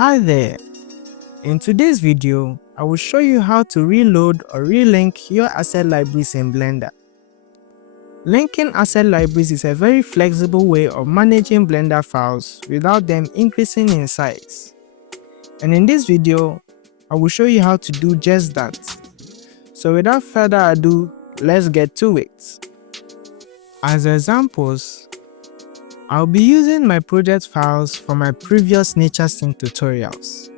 Hi there! In today's video, I will show you how to reload or relink your asset libraries in Blender. Linking asset libraries is a very flexible way of managing Blender files without them increasing in size. And in this video, I will show you how to do just that. So without further ado, let's get to it. As examples, I'll be using my project files from my previous nature scene tutorials.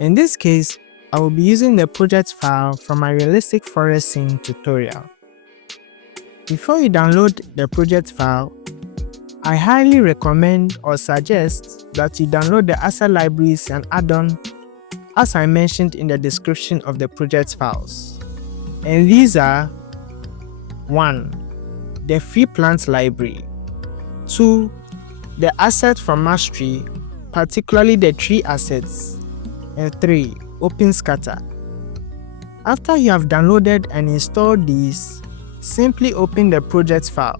In this case, I will be using the project file from my realistic forest scene tutorial. Before you download the project file, I highly recommend or suggest that you download the asset libraries and add-on as I mentioned in the description of the project files. And these are 1. The free plant library. 2. The asset from mastery, particularly the tree assets. And 3. OpenScatter. After you have downloaded and installed these, simply open the project file.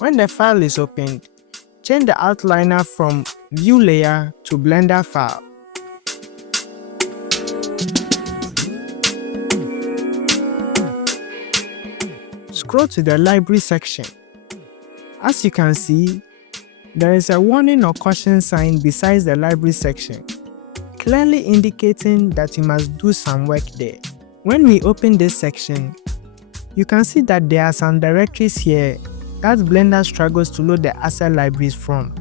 When the file is opened, change the outliner from View Layer to Blender File. Scroll to the library section. As you can see, there is a warning or caution sign beside the library section, clearly indicating that you must do some work there. When we open this section, you can see that there are some directories here that Blender struggles to load the asset libraries from.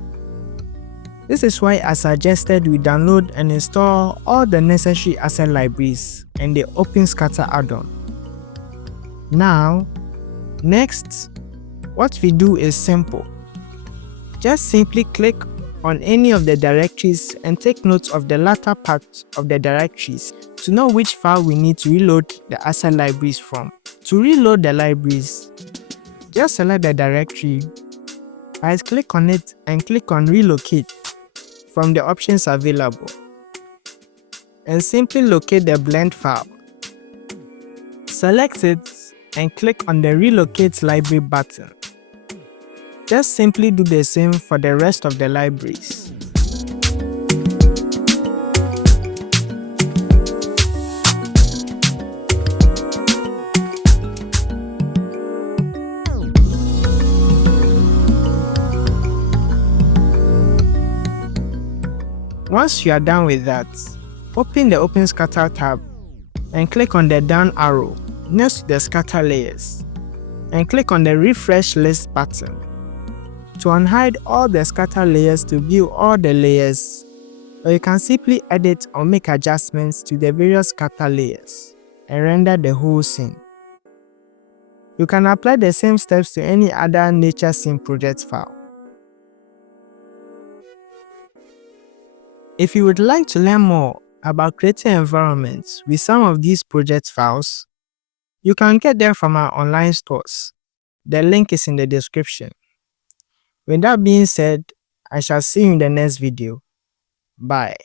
This is why I suggested we download and install all the necessary asset libraries and the OpenScatter add-on. Now, next, what we do is simple. Just simply click on any of the directories and take note of the latter part of the directories to know which file we need to reload the asset libraries from. To reload the libraries, just select the directory, right-click on it and click on Relocate from the options available. And simply locate the blend file. Select it and click on the Relocate Library button. Just simply do the same for the rest of the libraries. Once you are done with that, open the OpenScatter tab and click on the down arrow next to the scatter layers and click on the refresh list button to unhide all the scatter layers to view all the layers, or you can simply edit or make adjustments to the various scatter layers and render the whole scene. You can apply the same steps to any other nature scene project file. If you would like to learn more about creating environments with some of these project files, you can get them from our online stores. The link is in the description. With that being said, I shall see you in the next video. Bye.